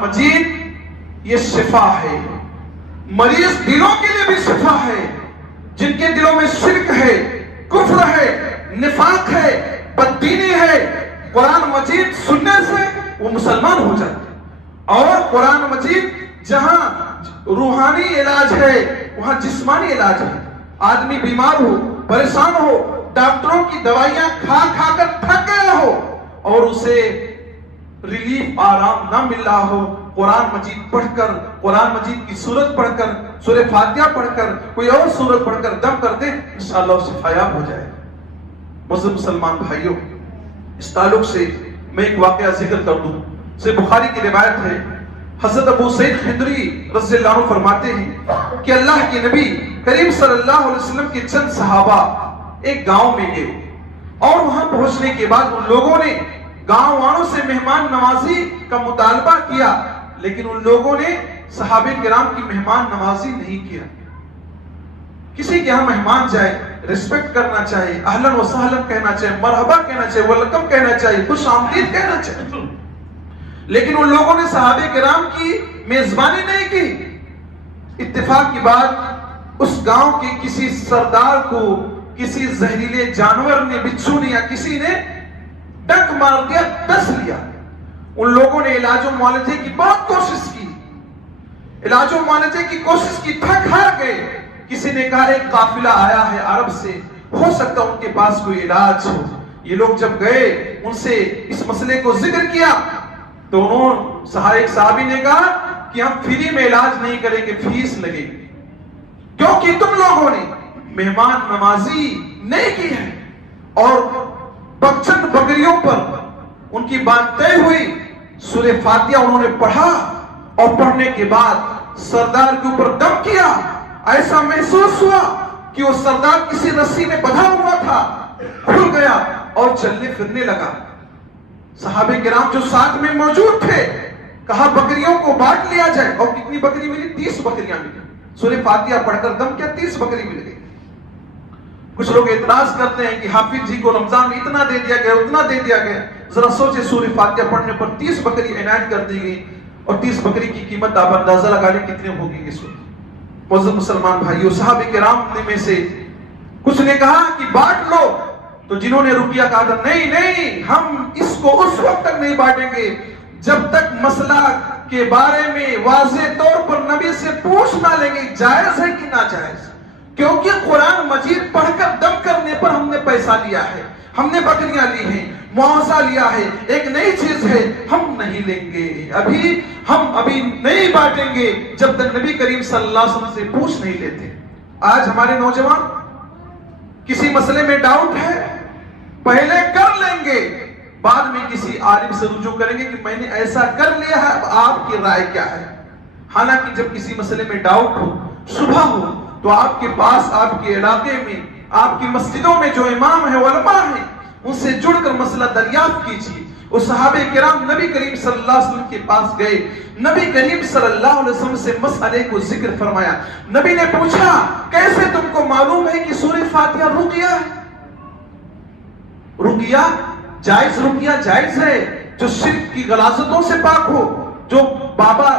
مجید یہ شفا ہے، مریض دلوں کے لیے بھی شفا ہے، جن کے دلوں میں شرک ہے، کفر ہے، نفاق ہے، بددینی ہے، قرآن مجید سننے سے وہ مسلمان ہو جاتے ہیں۔ اور قرآن مجید جہاں روحانی علاج ہے وہاں جسمانی علاج ہے۔ آدمی بیمار ہو، پریشان ہو، ڈاکٹروں کی دوائیاں کھا کھا کر تھک گیا ہو اور اسے ریلیف آرام نہ مل رہا ہو، قرآن مجید پڑھ کر، قرآن مجید کی سورت پڑھ کر، سورہ فاتحہ پڑھ کر، کوئی اور سورت پڑھ کر دم کر دے، انشاءاللہ شفایاب ہو جائے۔ مسلمان بھائیوں، اس تعلق سے میں ایک واقعہ ذکر کر دوں۔ صحیح بخاری کی روایت ہے، حضرت ابو سعید خدری رضی اللہ عنہ فرماتے ہیں کہ اللہ کے نبی کریم صلی اللہ علیہ وسلم کے چند صحابہ ایک گاؤں میں گئے اور وہاں پہنچنے کے بعد ان لوگوں نے گاؤں والوں سے مہمان نوازی کا مطالبہ کیا، لیکن ان لوگوں نے صحابہ کرام کی مہمان نوازی نہیں کیا۔ کسی کے ہاں مہمان جائے ریسپیکٹ کرنا چاہیے، اہلاً و سہلاً کہنا چاہیے، مرحبا کہنا چاہیے، ویلکم کہنا چاہیے، خوش آمدید کہنا چاہیے، لیکن ان لوگوں نے صحابہ کرام کی میزبانی نہیں کی۔ اتفاق کی بات، اس گاؤں کے کسی سردار کو کسی زہریلے جانور نے، بچھو نے یا کسی نے ڈنک مار دیا، ڈس لیا۔ ان لوگوں نے علاج و معالجے کی بہت کوشش کی، علاج و معالجے کی کوشش کی، تھک ہار گئے۔ کسی نے کہا ایک قافلہ آیا ہے عرب سے، ہو سکتا ان کے پاس کوئی علاج ہو۔ یہ لوگ جب گئے ان سے اس مسئلے کو ذکر کیا تو ایک صحابی نے کہا کہ ہم فری میں علاج نہیں کریں گے، فیس لگے گی، کیونکہ تم لوگوں نے مہمان نوازی نہیں کی ہے۔ اور چند بکریوں پر ان کی بات طے ہوئی، سورہ فاتحہ انہوں نے پڑھا اور پڑھنے کے بعد سردار کے اوپر دم کیا۔ ایسا محسوس ہوا کہ وہ سردار کسی رسی میں بندھا ہوا تھا، کھل گیا اور چلنے پھرنے لگا۔ صحابہ کرام جو ساتھ میں موجود تھے کہا بکریوں کو بانٹ لیا جائے، اور کتنی بکری ملی؟ 30 بکریاں ملی۔ سورہ فاتحہ پڑھ کر دم کیا، 30 بکری مل گئی۔ کچھ لوگ اعتراض کرتے ہیں کہ حافظ جی کو رمضان میں اتنا دے دیا گیا، اتنا دے دیا گیا۔ ذرا سوچے، سورہ فاتحہ پڑھنے پر 30 بکری عنایت کر دی گئی، اور 30 بکری کی قیمت آپ اندازہ لگا لیں کتنے ہوگی اس وقت۔ معزز مسلمان بھائیو، صحابہ کرام میں سے کچھ نے کہا کہ بانٹ لو، تو جنہوں نے رقیہ کہا تھا نہیں نہیں، ہم اس کو اس وقت تک نہیں بانٹیں گے جب تک مسئلہ کے بارے میں واضح طور پر نبی سے پوچھ نہ لیں گے جائز ہے کہ ناجائز، کیونکہ قرآن مجید پڑھ کر دم کرنے پر ہم نے پیسہ لیا ہے، ہم نے بکریاں لی ہیں، معاوضہ لیا ہے، ایک نئی چیز ہے، ہم نہیں لیں گے، ہم ابھی نہیں بانٹیں گے جب تک نبی کریم صلی اللہ علیہ وسلم سے پوچھ نہیں لیتے۔ آج ہمارے نوجوان کسی مسئلے میں ڈاؤٹ ہے، پہلے کر لیں گے، بعد میں کسی عالم سے رجوع کریں گے کہ میں نے ایسا کر لیا ہے، اب آپ کی رائے کیا ہے۔ حالانکہ جب کسی مسئلے میں ڈاؤٹ ہو، شبہ ہو، تو آپ کے پاس، آپ کے علاقے میں، آپ کی مسجدوں میں جو امام ہیں، علماء ہیں، ان سے جڑ کر مسئلہ دریافت کیجیے۔ وہ صحابہ کرام نبی کریم صلی اللہ علیہ وسلم کے پاس گئے، نبی کریم صلی اللہ علیہ وسلم سے مسئلے کو ذکر فرمایا۔ نبی نے پوچھا کیسے تم کو معلوم ہے کہ سورہ فاتحہ رقیہ ہے؟ رقیہ جائز، رقیہ جائز ہے جو شرک کی غلاظتوں سے پاک ہو، جو بابا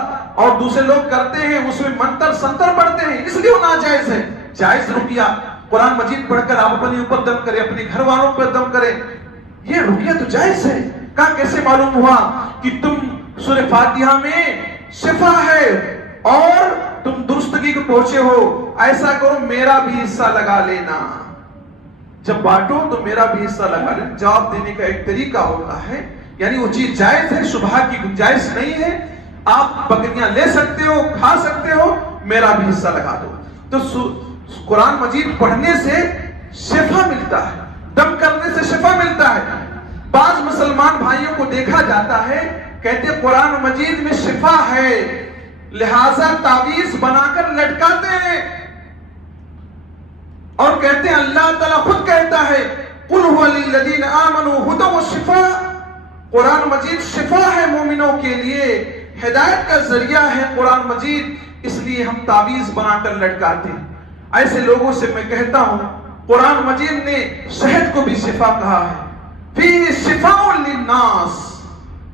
اور دوسرے لوگ کرتے ہیں اس میں منتر سنتر پڑھتے ہیں، اس لیے وہ ناجائز ہے۔ جائز رقیہ قرآن مجید پڑھ کر آپ اپنے اوپر دم کریں، اپنے گھر والوں پر دم کریں، یہ رقیہ تو جائز ہے۔ کہا کیسے معلوم ہوا کہ تم سورہ فاتحہ میں شفا ہے اور تم درستگی کو پہنچے ہو؟ ایسا کرو میرا بھی حصہ لگا لینا، جب بانٹو تو میرا بھی حصہ لگا لینا۔ جواب دینے کا ایک طریقہ ہوتا ہے، یعنی وہ چیز جائز ہے، شبہ کی گنجائش نہیں ہے، آپ بکریاں لے سکتے ہو، کھا سکتے ہو، میرا بھی حصہ لگا دو۔ تو قرآن مجید پڑھنے سے شفا ملتا ہے، دم کرنے سے شفا ملتا ہے۔ بعض مسلمان بھائیوں کو دیکھا جاتا ہے کہتے قرآن مجید میں شفا ہے لہذا تعویذ بنا کر لٹکاتے ہیں، اور کہتے ہیں اللہ تعالیٰ خود کہتا ہے قُلْ هُوَ لِلَّذِينَ آمَنُوا هُدًى وَشِفَاءٌ، قرآن مجید شفا ہے مومنوں کے لیے، ہدایت کا ذریعہ ہے قرآن مجید، اس لیے ہم تعویذ بنا کر لٹکاتے ہیں۔ ایسے لوگوں سے میں کہتا ہوں قرآن مجید نے شہد کو بھی شفا کہا ہے، فِيهِ شِفَاءٌ لِلنَّاسِ،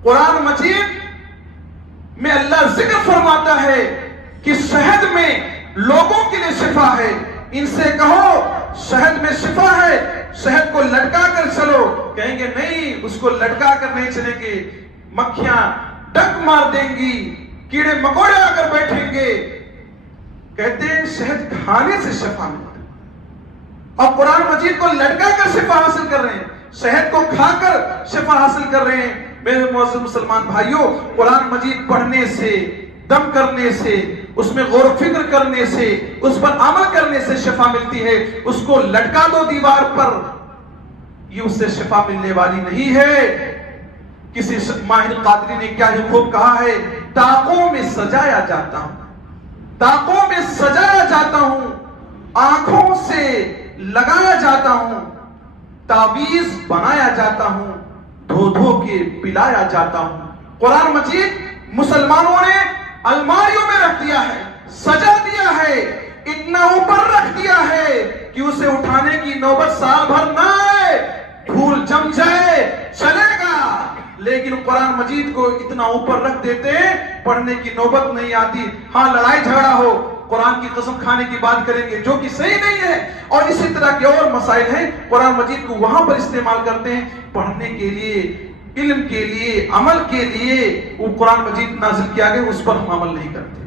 قرآن مجید میں اللہ ذکر فرماتا ہے کہ شہد میں لوگوں کے لیے شفا ہے، ان سے کہو شہد میں شفا ہے، شہد کو لٹکا کر چلو، کہیں گے نہیں اس کو لٹکا کر نہیں چلیں گے، مکھیاں ڈنک مار دیں گی، کیڑے مکوڑے آ کر بیٹھیں گے۔ کہتے ہیں شہد کھانے سے شفا ملتا ہے، اور قرآن مجید کو لٹکا کر شفا حاصل کر رہے ہیں، شہد کو کھا کر شفا حاصل کر رہے ہیں۔ میرے معزز مسلمان بھائیوں، قرآن مجید پڑھنے سے، دم کرنے سے، اس میں غور و فکر کرنے سے، اس پر عمل کرنے سے شفا ملتی ہے۔ اس کو لٹکا دو دیوار پر، یہ اس سے شفا ملنے والی نہیں ہے۔ کسی ماہر قادری نے کیا ہی خوب کہا ہے، طاقوں میں سجایا جاتا ہوں، طاقوں میں سجایا جاتا ہوں، آنکھوں سے لگایا جاتا ہوں، تعویذ بنایا جاتا ہوں، دھو دھو کے پلایا جاتا ہوں۔ قرآن مجید مسلمانوں نے الماریوں میں رکھ دیا ہے، سجا دیا ہے، اتنا اوپر رکھ دیا ہے کہ اسے اٹھانے کی نوبت سال بھر نہ آئے، دھول جم جائے چلے گا، لیکن قرآن مجید کو اتنا اوپر رکھ دیتے پڑھنے کی نوبت نہیں آتی۔ ہاں لڑائی جھگڑا ہو، قرآن کی قسم کھانے کی بات کریں گے جو کہ صحیح نہیں ہے، اور اسی طرح کے اور مسائل ہیں، قرآن مجید کو وہاں پر استعمال کرتے ہیں پڑھنے کے لیے، علم کے لیے، عمل کے لیے۔ وہ قرآن مجید نازل کیا گیا، اس پر ہم عمل نہیں کرتے۔